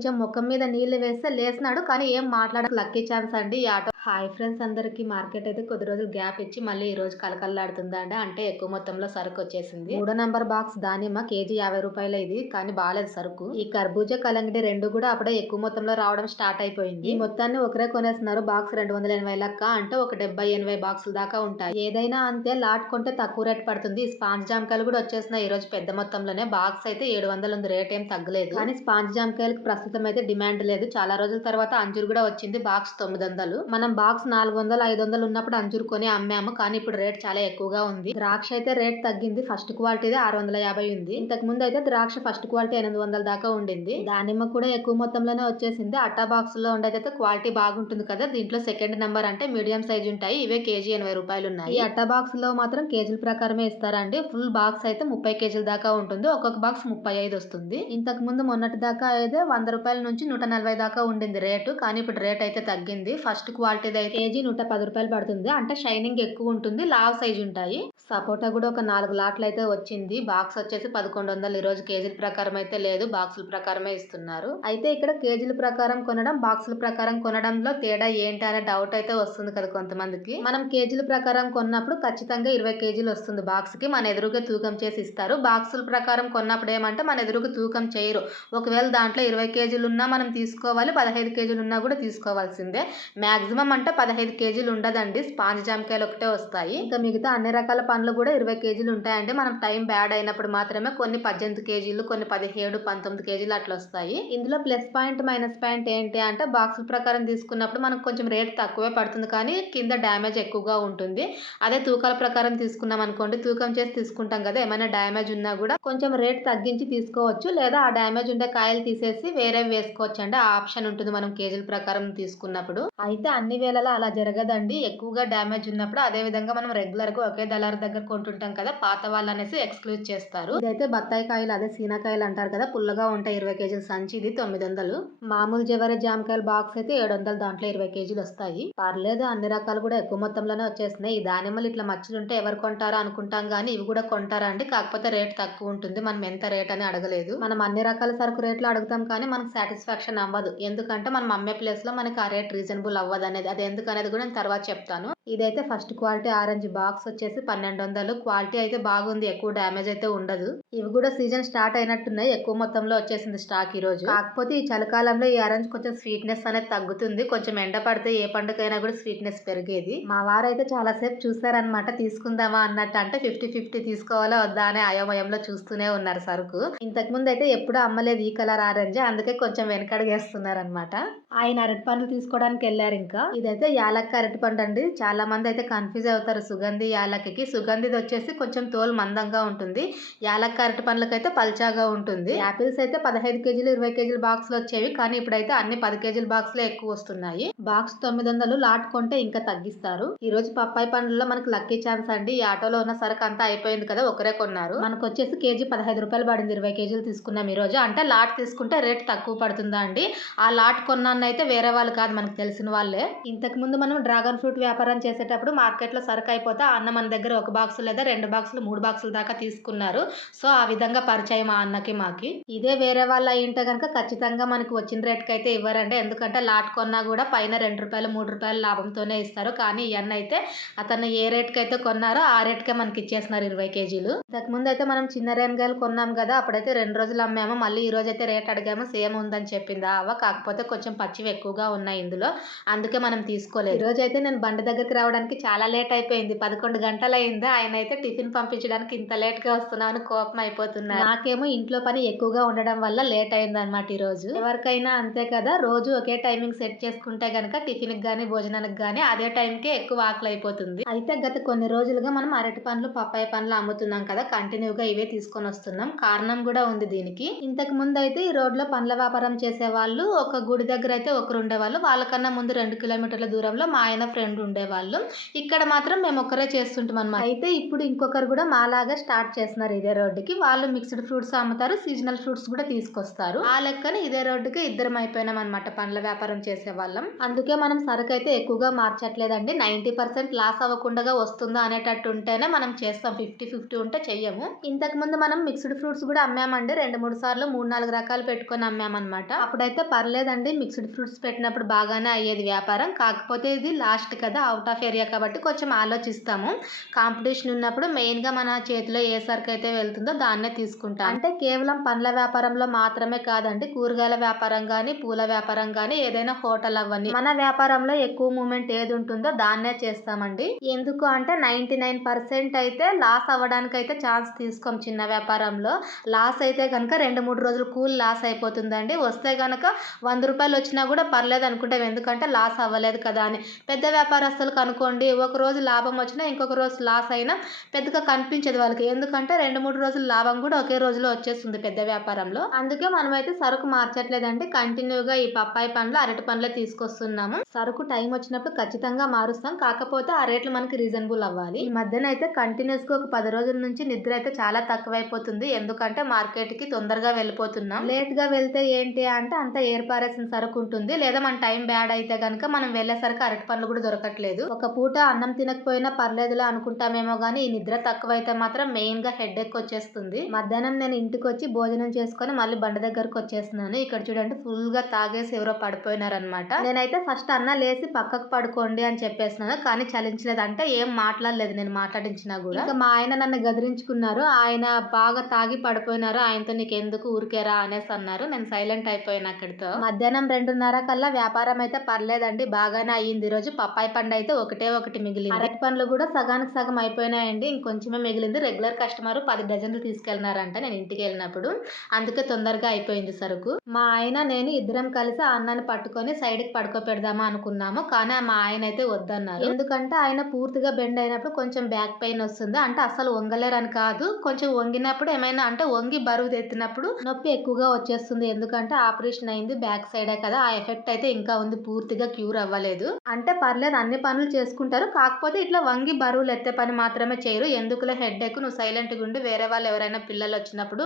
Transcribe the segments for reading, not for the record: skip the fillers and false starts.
కొంచెం ముఖం మీద నీళ్లు వేస్తే లేసినాడు, కానీ ఏం మాట్లాడక లక్కీ ఛాన్స్ అండి ఈ ఆటో. హాయ్ ఫ్రెండ్స్ అందరికి. మార్కెట్ అయితే కొద్ది రోజులు గ్యాప్ ఇచ్చి మళ్ళీ ఈ రోజు కలకల్లాడుతుందండి. అంటే ఎక్కువ మొత్తంలో సరుకు వచ్చేసింది. 3వ నంబర్ బాక్స్ దానిమ్మ కేజీ 50 రూపాయలు. ఇది కానీ బాగాలేదు సరుకు. ఈ కర్బూజా కలంగడి రెండు కూడా అప్పుడే ఎక్కువ మొత్తంలో రావడం స్టార్ట్ అయిపోయింది. ఈ మొత్తాన్ని ఒకరే కొనేస్తున్నారు. బాక్స్ 280 లెక్క, అంటే ఒక 70-80 బాక్సుల దాకా ఉంటాయి. ఏదైనా అంతే, లాట్ కొంటే తక్కువ రేట్ పడుతుంది. స్పాంజ్ జామకాయలు కూడా వచ్చేసినాయి ఈ రోజు పెద్ద మొత్తంలోనే. బాక్స్ అయితే 700 ఉంది, రేట్ ఏం తగ్గలేదు. కానీ స్పాంజ్ జామకాయలకు ప్రస్తుతం అయితే డిమాండ్ లేదు. చాలా రోజుల తర్వాత అంజూరు కూడా వచ్చింది. బాక్స్ 900. మనం బాక్స్ 400-500 ఉన్నప్పుడు అంజూరు కొని అమ్మాము, కానీ ఇప్పుడు రేట్ చాలా ఎక్కువగా ఉంది. ద్రాక్ష అయితే రేట్ తగ్గింది. ఫస్ట్ క్వాలిటీదే 650 ఉంది. ఇంతకు ముందు అయితే ద్రాక్ష ఫస్ట్ క్వాలిటీ 800 దాకా ఉండింది. దానిమ్మ కూడా ఎక్కువ మొత్తంలోనే వచ్చేసింది. అట్టా బాక్స్ లో ఉండేదైతే క్వాలిటీ బాగుంటుంది కదా. దీంట్లో సెకండ్ నెంబర్ అంటే మీడియం సైజ్ ఉంటాయి. ఇవే కేజీ 80 రూపాయలు ఉన్నాయి. ఈ అట్టా బాక్స్ లో మాత్రం కేజీల ప్రకారమే ఇస్తారండి. ఫుల్ బాక్స్ అయితే 30 కేజీల దాకా ఉంటుంది. ఒక్కొక్క బాక్స్ 35 వస్తుంది. ఇంతకు ముందు మొన్నటి దాకా అయితే 100 రూపాయల నుంచి 140 దాకా ఉండింది రేటు, కానీ ఇప్పుడు రేట్ అయితే తగ్గింది. ఫస్ట్ క్వాలిటీ అయితే కేజీ 110 రూపాయలు పడుతుంది. అంటే షైనింగ్ ఎక్కువ ఉంటుంది, లావ్ సైజ్ ఉంటాయి. సపోటా కూడా ఒక 4 లాట్లు అయితే వచ్చింది. బాక్స్ వచ్చేసి 1100. ఈ రోజు కేజీల ప్రకారం అయితే లేదు, బాక్సుల ప్రకారమే ఇస్తున్నారు. అయితే ఇక్కడ కేజీల ప్రకారం కొనడం, బాక్సుల ప్రకారం కొనడంలో తేడా ఏంటి అనే డౌట్ అయితే వస్తుంది కదా కొంతమందికి. మనం కేజీల ప్రకారం కొన్నప్పుడు ఖచ్చితంగా 20 కేజీలు వస్తుంది బాక్స్ కి. మన ఎదురుగా తూకం చేసి ఇస్తారు. బాక్సుల ప్రకారం కొన్నప్పుడు ఏమంటే మన ఎదురుగా తూకం చేయరు. ఒకవేళ దాంట్లో 20 కేజీలు ఉన్నా మనం తీసుకోవాలి, 15 కేజీలు ఉన్నా కూడా తీసుకోవాల్సిందే. మాక్సిమం అంటే 15 కేజీలు ఉండదండి. స్పాంజ్ జామకాయలు ఒకటే వస్తాయి. ఇంకా మిగతా అన్ని రకాల పండ్లు కూడా 20 కేజీలు ఉంటాయండి. మనం టైం బ్యాడ్ అయినప్పుడు మాత్రమే కొన్ని 18 కేజీలు, కొన్ని 17-19 కేజీలు అట్లా వస్తాయి. ఇందులో ప్లస్ పాయింట్ మైనస్ పాయింట్ ఏంటి అంటే బాక్సుల ప్రకారం తీసుకున్నప్పుడు మనకు కొంచెం రేట్ తక్కువే పడుతుంది, కానీ కింద డ్యామేజ్ ఎక్కువగా ఉంటుంది. అదే తూకాల ప్రకారం తీసుకున్నాం అనుకోండి, తూకం చేసి తీసుకుంటాం కదా, ఏమైనా డ్యామేజ్ ఉన్నా కూడా కొంచెం రేట్ తగ్గించి తీసుకోవచ్చు. లేదా ఆ డ్యామేజ్ ఉండే కాయలు తీసేసి వేరే వేసుకోవచ్చు అండి. ఆ ఆప్షన్ ఉంటుంది మనం కేజీల ప్రకారం తీసుకున్నప్పుడు. అయితే అన్ని వేళలా అలా జరగదండి. ఎక్కువగా డ్యామేజ్ ఉన్నప్పుడు అదే విధంగా మనం రెగ్యులర్ గా ఒకే దళారి దగ్గర కొంటుంటాం కదా, పాత వాళ్ళు అనేసి ఎక్స్క్లూజ్ చేస్తారు. ఇదైతే బత్తాయి కాయలు, అదే సీనాకాయలు అంటారు కదా, పుల్లగా ఉంటాయి. 20 కేజీల సంచి ఇది 900. మామూలు జవరి జామకాయల బాక్స్ అయితే 700. దాంట్లో 20 కేజీలు వస్తాయి. పర్లేదు, అన్ని రకాలు కూడా ఎక్కువ మొత్తంలోనే వచ్చేస్తున్నాయి. ఈ దానిమ్మలు ఇట్లా మచ్చలుంటే ఎవరు కొంటారో అనుకుంటాం, కానీ ఇవి కూడా కొంటారా అండి. కాకపోతే రేట్ తక్కువ ఉంటుంది. మనం ఎంత రేట్ అని అడగలేదు. మనం అన్ని రకాల సరుకు రేట్లు అడుగుతాం, కానీ మనకు సాటిస్ఫాక్షన్ అవ్వదు. ఎందుకంటే మనం అమ్మే ప్లేస్ లో మనకి ఆ రేట్ రీజనబుల్ అవ్వదు అనేది. అది ఎందుకు అనేది కూడా నేను తర్వాత చెప్తాను. ఇదైతే ఫస్ట్ క్వాలిటీ ఆరెంజ్ బాక్స్ వచ్చేసి 1200. క్వాలిటీ అయితే బాగుంది, ఎక్కువ డ్యామేజ్ అయితే ఉండదు. ఇవి కూడా సీజన్ స్టార్ట్ అయినట్టున్నాయి. ఎక్కువ మొత్తంలో వచ్చేసింది స్టాక్ ఈ రోజు. కాకపోతే ఈ చలికాలంలో ఈ ఆరెంజ్ కొంచెం స్వీట్నెస్ అనేది తగ్గుతుంది. కొంచెం ఎండ పడితే ఏ పండుగైనా కూడా స్వీట్నెస్ పెరిగేది. మా వారైతే చాలా సేపు చూసారనమాట, తీసుకుందామా అన్నట్టు. అంటే 50-50 తీసుకోవాలా వద్దా అనే అయోమయంలో చూస్తూనే ఉన్నారు సరుకు. ఇంతకు ముందు అయితే ఎప్పుడూ అమ్మలేదు ఈ కలర్ ఆరెంజ్, అందుకే కొంచెం వెనకడుగేస్తున్నారు అనమాట. ఆయన అరటి పండ్లు తీసుకోవడానికి వెళ్ళారు. ఇంకా ఇదైతే యాలక్క అరటి పండు అండి. చాలా మంది అయితే కన్ఫ్యూజ్ అవుతారు సుగంధి యాలక్కకి. సుగంధిది వచ్చేసి కొంచెం తోలు మందంగా ఉంటుంది. యాలక్క అరటి పండ్లకైతే పల్చాగా ఉంటుంది. యాపిల్స్ అయితే 15 కేజీలు 20 కేజీల బాక్స్ లో వచ్చేవి, కానీ ఇప్పుడైతే అన్ని 10 కేజీల బాక్స్ లో ఎక్కువ వస్తున్నాయి. బాక్స్ 900. లాట్ కొంటే ఇంకా తగ్గిస్తారు. ఈ రోజు పప్పాయి పండ్లలో మనకు లక్కీ ఛాన్స్ అండి. ఈ ఆటోలో ఉన్న సరుకు అంతా అయిపోయింది కదా, ఒకరే కొన్నారు. మనకు వచ్చేసి కేజీ 15 రూపాయలు పడింది. 20 కేజీలు తీసుకున్నాం ఈ రోజు. అంటే లాట్ తీసుకుంటే రేట్ తక్కువ పడుతుందా అండి. ఆ లాట్ కొన్నాను అయితే వేరే వాళ్ళు కాదు, మనకు తెలిసిన వాళ్ళే. ఇంతకు ముందు మనం డ్రాగన్ ఫ్రూట్ వ్యాపారం చేసేటప్పుడు మార్కెట్ లో సరుకు అయిపోతే అన్న మన దగ్గర ఒక బాక్స్ లేదా 2 బాక్సులు 3 బాక్సుల దాకా తీసుకున్నారు. సో ఆ విధంగా పరిచయం ఆ అన్నకి మాకి. ఇదే వేరే వాళ్ళు అయ్యింటే కనుక ఖచ్చితంగా మనకి వచ్చిన రేట్ కి అయితే ఇవ్వరండి. ఎందుకంటే లాట్ కొన్నా కూడా పైన 2 రూపాయలు 3 రూపాయలు లాభంతోనే ఇస్తారు. కానీ ఈ అన్న అయితే అతను ఏ రేట్ కి అయితే కొన్నారో ఆ రేట్ కే మనకి ఇచ్చేస్తున్నారు 20 కేజీలు. ఇంతకు ముందు అయితే మనం చిన్న రేణగాయలు కొన్నాం కదా, అప్పుడైతే 2 రోజులు అమ్మాము. మళ్ళీ ఈ రోజు అయితే రేట్ అడిగాము, సేమ్ ఉందని చెప్పింది ఆవ. కాకపోతే కొంచెం పచ్చివి ఎక్కువగా ఉన్నాయి ఇందులో, అందుకే మనం తీసుకోలేదు. ఈ రోజు అయితే నేను బండి దగ్గరికి రావడానికి చాలా లేట్ అయిపోయింది. 11 గంటలు అయింది. ఆయన అయితే టిఫిన్ పంపించడానికి ఇంత లేట్ గా వస్తున్నాను కోపం అయిపోతున్నారు. నాకేమో ఇంట్లో పని ఎక్కువగా ఉండడం వల్ల లేట్ అయింది అనమాట. ఈ రోజు ఎవరికైనా అంతే కదా, రోజు ఒకే టైమింగ్ సెట్ చేసుకుంటే గనక టిఫిన్ కి గానీ భోజనానికి గానీ అదే టైంకే ఎక్కువ ఆకలి అయిపోతుంది. అయితే గత కొన్ని రోజులుగా మనం అరటి పండ్లు పప్పాయి పండ్లు అమ్ముతున్నాం కదా, కంటిన్యూగా ఇవే తీసుకొని వస్తున్నాం. కారణం కూడా ఉంది దీనికి. ఇంతకు ముందు అయితే ఈ రోడ్ లో పండ్ల వ్యాపారం చేసే వాళ్ళు ఒక గుడి దగ్గర అయితే ఒకరు ఉండేవాళ్ళు. వాళ్ళకన్నా ముందు 2 కిలోమీటర్ల దూరంలో మా ఆయన ఫ్రెండ్ ఉండేవాళ్ళు. వాళ్ళు. ఇక్కడ మాత్రం మేము ఒక్కరే చేస్తుంటాం అనమాట. అయితే ఇప్పుడు ఇంకొకరు కూడా మాలాగా స్టార్ట్ చేస్తున్నారు ఇదే రోడ్డుకి. వాళ్ళు మిక్స్డ్ ఫ్రూట్స్ అమ్ముతారు, సీజనల్ ఫ్రూట్స్ కూడా తీసుకొస్తారు. ఆ లెక్కన ఇదే రోడ్డుకి ఇద్దరం అయిపోయినాం అనమాట పండ్ల వ్యాపారం చేసే వాళ్ళం. అందుకే మనం సరుకు అయితే ఎక్కువగా మార్చట్లేదండి. 90% లాస్ అవ్వకుండా వస్తుందా అనేటట్టు ఉంటేనే మనం చేస్తాం. 50-50 ఉంటే చెయ్యము. ఇంతకు ముందు మనం మిక్స్డ్ ఫ్రూట్స్ కూడా అమ్మామండి. 2-3 సార్లు 3-4 రకాలు పెట్టుకొని అమ్మామన్నమాట. అప్పుడైతే పర్లేదండి, మిక్స్డ్ ఫ్రూట్స్ పెట్టినప్పుడు బాగానే అయ్యేది వ్యాపారం. కాకపోతే ఇది లాస్ట్ కదా, అవుట్ ఆఫ్ ఏరియా కాబట్టి కొంచెం ఆలోచిస్తాము. కాంపిటీషన్ ఉన్నప్పుడు మెయిన్ గా మన చేతిలో ఏ సరుకు అయితే వెళ్తుందో దాన్నే తీసుకుంటాం. అంటే కేవలం పండ్ల వ్యాపారంలో మాత్రమే కాదండి, కూరగాయల వ్యాపారం గానీ, పూల వ్యాపారం గానీ, ఏదైనా హోటల్ అవ్వని, మన వ్యాపారంలో ఎక్కువ మూమెంట్ ఏది ఉంటుందో దాన్నే చేస్తామండి. ఎందుకు అంటే 99% అయితే లాస్ అవ్వడానికి అయితే ఛాన్స్ తీసుకోం. చిన్న వ్యాపారంలో లాస్ అయితే కనుక 2-3 రోజులు కూల్ లాస్ అయిపోతుందండి. వస్తే కనుక 100 రూపాయలు వచ్చినా కూడా పర్లేదు అనుకుంటాం, ఎందుకంటే లాస్ అవ్వలేదు కదా అని. పెద్ద వ్యాపారస్తులకు అనుకోండి, ఒక రోజు లాభం వచ్చినా ఇంకొక రోజు లాస్ అయినా పెద్దగా కనిపించదు వాళ్ళకి, ఎందుకంటే 2-3 రోజులు లాభం కూడా ఒకే రోజులో వచ్చేస్తుంది పెద్ద వ్యాపారంలో. అందుకే మనమైతే సరుకు మార్చట్లేదండి. కంటిన్యూగా ఈ పప్పాయి పండ్లు, అరటి పండ్లే తీసుకొస్తున్నాము. సరుకు టైం వచ్చినప్పుడు ఖచ్చితంగా మారుస్తాం, కాకపోతే ఆ రేట్లు మనకి రీజనబుల్ అవ్వాలి. ఈ మధ్యన అయితే కంటిన్యూస్ గా ఒక 10 రోజుల నుంచి నిద్ర అయితే చాలా తక్కువైపోతుంది. ఎందుకంటే మార్కెట్ కి తొందరగా వెళ్ళిపోతున్నాం. లేట్ గా వెళ్తే ఏంటి అంటే అంత ఏర్పారేసిన సరుకు ఉంటుంది, లేదా మన టైం బ్యాడ్ అయితే గనుక మనం వెళ్ళేసరికి అరటి పండ్లు కూడా దొరకట్లేదు. ఒక పూట అన్నం తినకపోయినా పర్లేదులే అనుకుంటామేమో గానీ, ఈ నిద్ర తక్కువైతే మాత్రం మెయిన్ గా హెడ్ ఎక్ వచ్చేస్తుంది. మధ్యాహ్నం నేను ఇంటికి వచ్చి భోజనం చేసుకొని మళ్ళీ బండ దగ్గరకు వచ్చేస్తున్నాను. ఇక్కడ చూడండి, ఫుల్ గా తాగేసి ఎవరో పడిపోయినారనమాట. నేనైతే ఫస్ట్ అన్న లేసి పక్కకు పడుకోండి అని చెప్పేసినాను, కానీ చలించలేదు. అంటే ఏం మాట్లాడలేదు నేను మాట్లాడించినా కూడా. ఇంకా మా ఆయన నన్ను గదిరించుకున్నారు. ఆయన బాగా తాగి పడిపోయినారు, ఆయనతో నీకు ఎందుకు ఊరికేరా అనేసి అన్నారు. నేను సైలెంట్ అయిపోయాను అక్కడితో. మధ్యాహ్నం 2:30 కల్లా వ్యాపారం అయితే పర్లేదండి, బాగానే అయ్యింది. ఈ రోజు పప్పాయి పండు అయితే ఒకటి మిగిలింది. అరటి పండ్లు కూడా సగానికి సగం అయిపోయినాయండి, ఇంకొంచెమే మిగిలింది. రెగ్యులర్ కస్టమర్ 10 డజన్లు తీసుకెళ్ళినారంట నేను ఇంటికి వెళ్ళినప్పుడు, అందుకే తొందరగా అయిపోయింది సరుకు. మా ఆయన నేను ఇద్దరం కలిసి ఆ అన్నాన్ని పట్టుకొని సైడ్ కి పడుకోపెడదామా అనుకున్నాము, కానీ మా ఆయన అయితే వద్దన్నారు. ఎందుకంటే ఆయన పూర్తిగా బెండ్ అయినప్పుడు కొంచెం బ్యాక్ పెయిన్ వస్తుంది. అంటే అసలు వంగలేరని కాదు, కొంచెం వంగినప్పుడు ఏమైనా అంటే వంగి బరువు ఎత్తినప్పుడు నొప్పి ఎక్కువగా వచ్చేస్తుంది. ఎందుకంటే ఆపరేషన్ అయింది, బ్యాక్ సైడే కదా, ఆ ఎఫెక్ట్ అయితే ఇంకా ఉంది, పూర్తిగా క్యూర్ అవ్వలేదు. అంటే పర్లేదు, అన్ని పనులు చేసుకుంటారు, కాకపోతే ఇట్లా వంగి బరువులు ఎత్తే పని మాత్రమే చేయరు. ఎందుకులే హెడ్ ఎక్, నువ్వు సైలెంట్ గా ఉండి వేరే వాళ్ళు ఎవరైనా పిల్లలు వచ్చినప్పుడు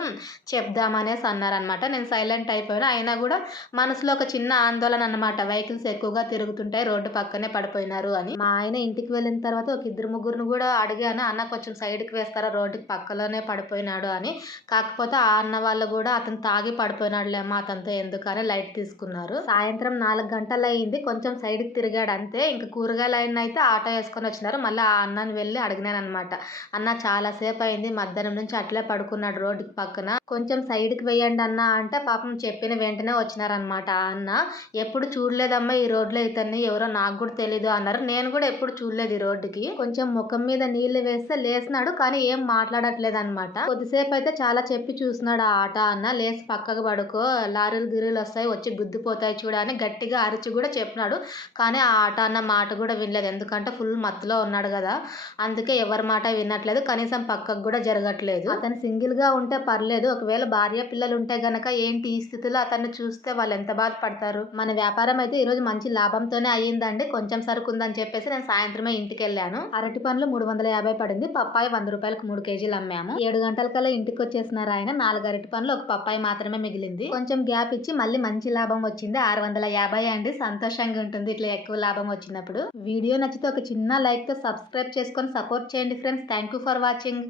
చెప్దామనేసి అన్నారనమాట. నేను సైలెంట్ అయిపోయినా. అయినా కూడా మనసులో ఒక చిన్న ఆందోళన అన్నమాట, వెహికల్స్ ఎక్కువగా తిరుగుతుంటాయి, రోడ్డు పక్కనే పడిపోయినారు అని. మా ఆయన ఇంటికి వెళ్ళిన తర్వాత ఒక 2-3 కూడా అడిగాను, అన్న కొంచెం సైడ్ కి వేస్తారా, రోడ్డుకి పక్కలోనే పడిపోయినాడు అని. కాకపోతే ఆ అన్న వాళ్ళు కూడా అతను తాగి పడిపోయినాడులేమ్మా, అతనితో ఎందుకని లైట్ తీసుకున్నారు. సాయంత్రం 4 గంటలు అయింది, కొంచెం సైడ్ కి తిరిగాడు అంతే. ఇంకా కూరగాయలు అయిన అయితే ఆటో వేసుకొని వచ్చినారు. మళ్ళీ ఆ అన్నని వెళ్ళి అడిగినాను అనమాట, అన్న చాలా సేపు అయింది, మధ్యాహ్నం నుంచి అట్లే పడుకున్నాడు రోడ్డుకి పక్కన, కొంచెం సైడ్ కి వేయండి అన్న అంటే పాపం చెప్పిన వెంటనే వచ్చినారనమాట ఆ అన్న. ఎప్పుడు చూడలేదమ్మా ఈ రోడ్లో ఇతన్ని, ఎవరో నాకు కూడా తెలీదు అన్నారు. నేను కూడా ఎప్పుడు చూడలేదు ఈ రోడ్డుకి. కొంచెం ముఖం మీద నీళ్లు వేస్తే లేసినాడు, కానీ ఏం మాట్లాడట్లేదు అనమాట. కొద్దిసేపు అయితే చాలా చెప్పి చూసినాడు ఆ ఆటో అన్న, లేసి పక్కకు పడుకో, లారీలు గిరీలు వస్తాయి వచ్చి గుద్దిపోతాయి చూడ అని గట్టిగా అరిచి కూడా చెప్పినాడు. కానీ ఆ ఆటో అన్న మాట కూడా వినలేదు, ఎందుకంటే ఫుల్ మత్తులో ఉన్నాడు కదా, అందుకే ఎవరి మాట వినట్లేదు, కనీసం పక్కకు కూడా జరగట్లేదు. అతను సింగిల్ గా ఉంటే పర్లేదు, ఒకవేళ భార్య పిల్లలు ఉంటే గనక ఏంటి ఈ స్థితిలో అతన్ని చూస్తే వాళ్ళు ఎంత బాధపడతారు. మన వ్యాపారం అయితే ఈ రోజు మంచి లాభంతోనే అయ్యిందండి. కొంచెం సరుకు ఉందని చెప్పేసి నేను సాయంత్రమే ఇంటికి వెళ్ళాను. అరటి పండ్లు 350 పడింది, పప్పాయి 100 రూపాయలకు 3 కేజీలు అమ్మాము. 7 గంటల కల్లా ఇంటికి వచ్చేసినారు ఆయన. 4 అరటి పండ్లు, ఒక పప్పాయి మాత్రమే మిగిలింది. కొంచెం గ్యాప్ ఇచ్చి మళ్ళీ మంచి లాభం వచ్చింది, 650 అండి. సంతోషంగా ఉంటుంది ఇట్లా ఎక్కువ లాభం వచ్చినప్పుడు. వీడియో నచ్చితే ఒక చిన్న లైక్ తో సబ్స్క్రైబ్ చేసుకొని సపోర్ట్ చేయండి friends. Thank you for watching.